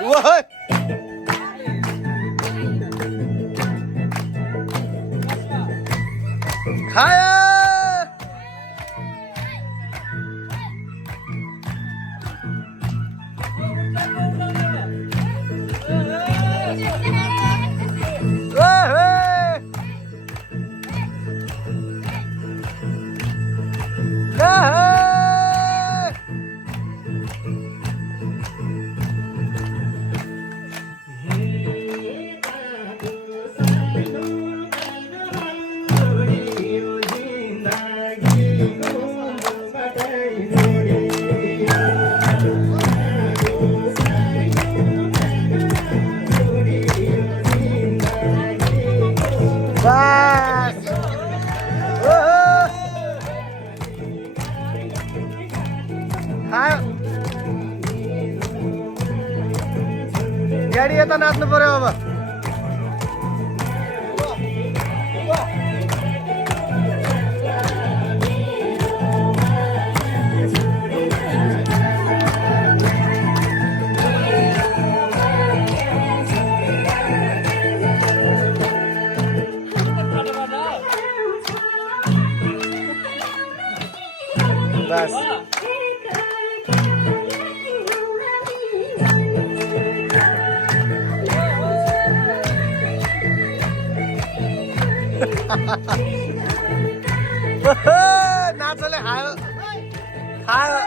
Woi. Kaya. गाडी यता नाच्नु पर्यो अब बस नाचले खायो खायो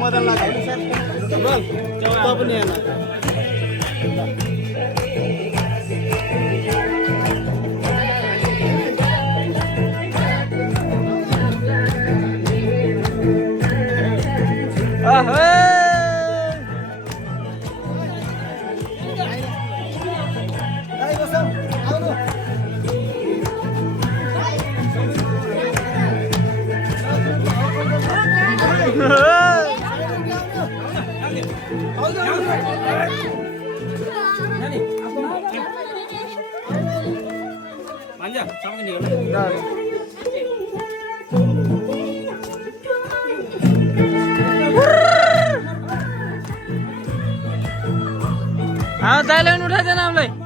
मजा लाग्यो त पनि हेर्न Manja, sama ini kan? हाँ साइलेंट उठा देना हम लोग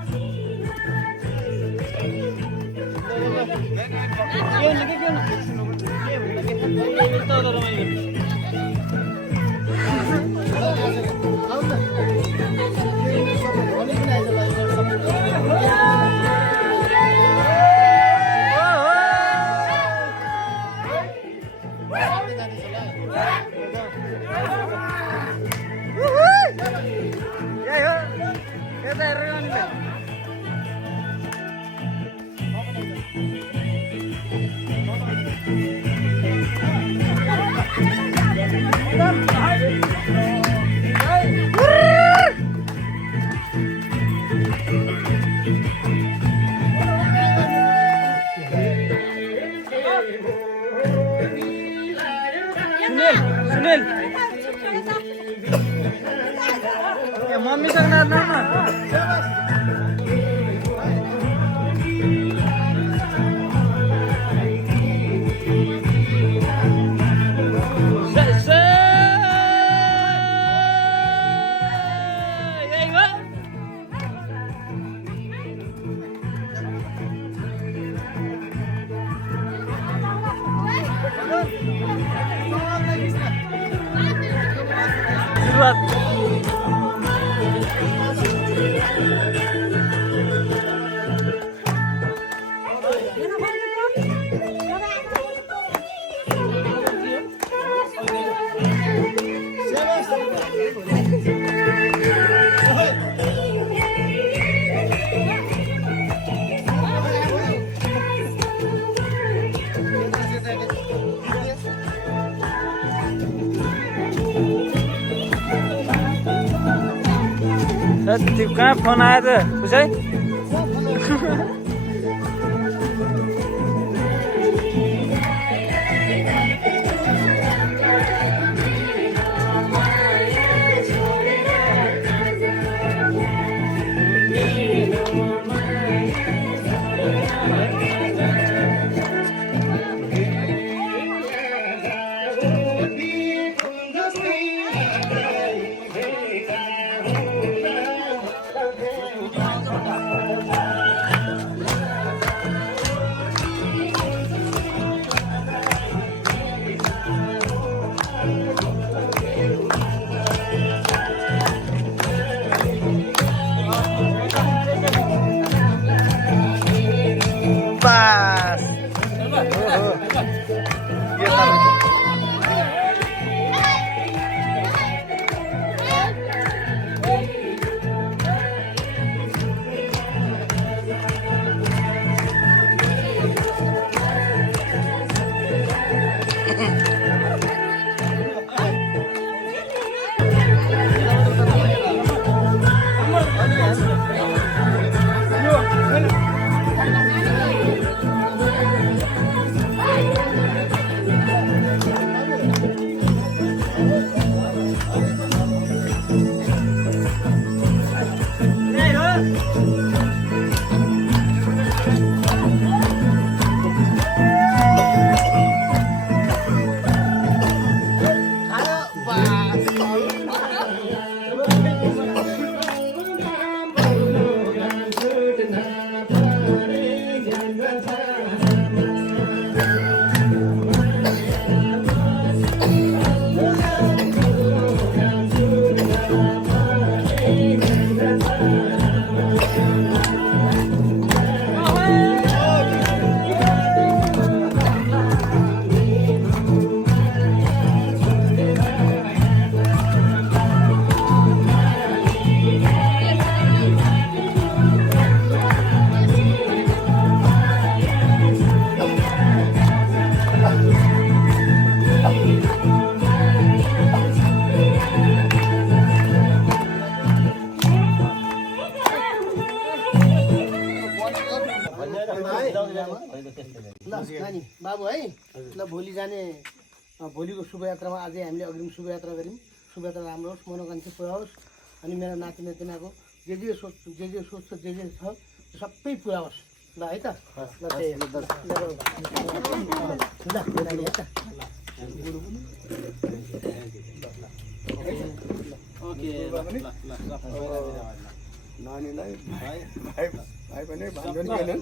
सुनील मम्मी सँग नाच्न सुरुवात त्यो कहाँ फोन आयो त खुसै बस नानी बाबु है ल भोलि जाने भोलिको शुभयात्रामा अझै हामीले अग्रिम शुभयात्रा गऱ्यौँ शुभयात्रा राम्रो होस् मनोकांक्षा पुरा होस् अनि मेरो नाति नातिनाको जे सोच जे छ सबै पुरा होस् ल है त ल नानी है त नानीलाई भाइ पनि भन्नु नि हैन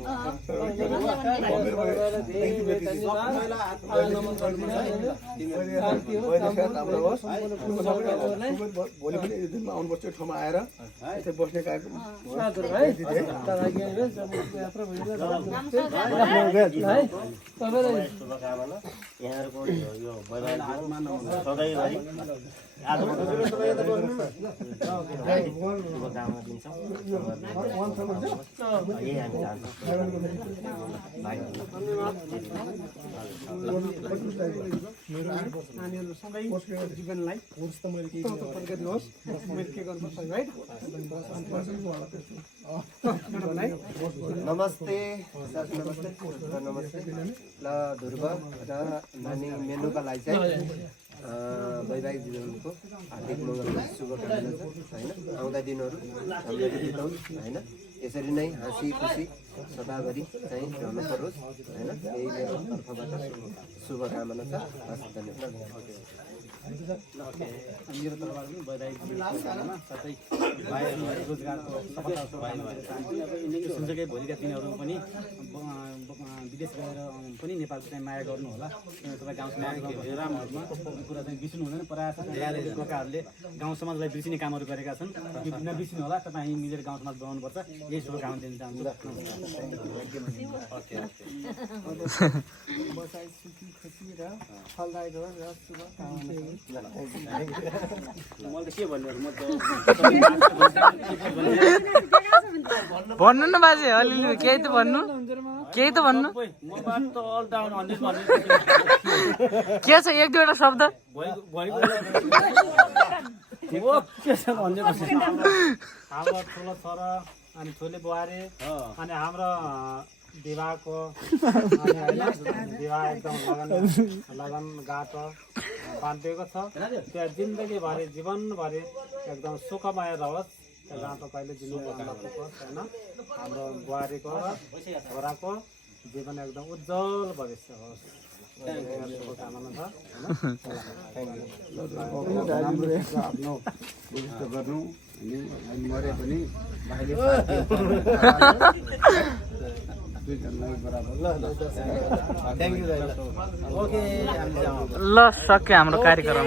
भोलि पनि यो दिनमा आउनुपर्छ यो ठाउँमा आएर यतै बस्ने कार्यक्रम नानीहरू सबै जीवनलाई प्रगति होस् मैले के गर्नुपर्छ है नमस्ते नमस्ते नमस्ते ल ध्रुव र नानी मेनुका लागि चाहिँ वैवाहिक जीवनको हार्दिक मङ्गल शुभकामना छ होइन आउँदा दिनहरू हामीले बिताउँ होइन यसरी नै हाँसी खुसी सदाभरि चाहिँ रहनु परोस् होइन यही मेरो तर्फबाट शुभकामना छ हस् धन्यवाद मेरो तर्फबाट पनि वैवाहिक जीवनमा साथै रोजगारको सफलता सुनसकै भोलिका दिनहरू पनि विदेश गएर पनि नेपालको चाहिँ माया गर्नुहोला तपाईँ गाउँ समाजमा रामहरूमा कुरा चाहिँ बिर्सिनु हुँदैन प्रायः गोर्खाहरूले गाउँ समाजलाई बिर्सिने कामहरू गरेका छन् यो नबिर्सिनु होला तपाईँ मिलेर गाउँ समाज बनाउनुपर्छ यही शुभकामना दिन चाहन्छु बसाइ सुखी खुसी र फलदायक होस् र शुभकामना मैले के भन्नु भन्नु न बाजे अलिअलि केही त भन्नु के छ एक दुईवटा शब्द हाम्रो ठुलो छोरा अनि ठुली बुहारी अनि हाम्रो विवाहको अनि होइन विवाह एकदम लगन गाँठो बाँधिएको छ। त्यो जिन्दगीभरि जीवनभरि एकदम सुखमय रहोस्। त्यो गाँठो कहिले जिन्दगी नपुगोस् होइन। हाम्रो बुहारीको र छोराको जीवन एकदम उज्जवल भविष्य होस्। शुभकामना छ आफ्नो विशिष्ट गर्नु अनि मरे पनि भाइले दुईजनालाई बराबर थ्याङ्क यू दाइ। ओके हामी जाउँ। ल सक्यो हाम्रो कार्यक्रम।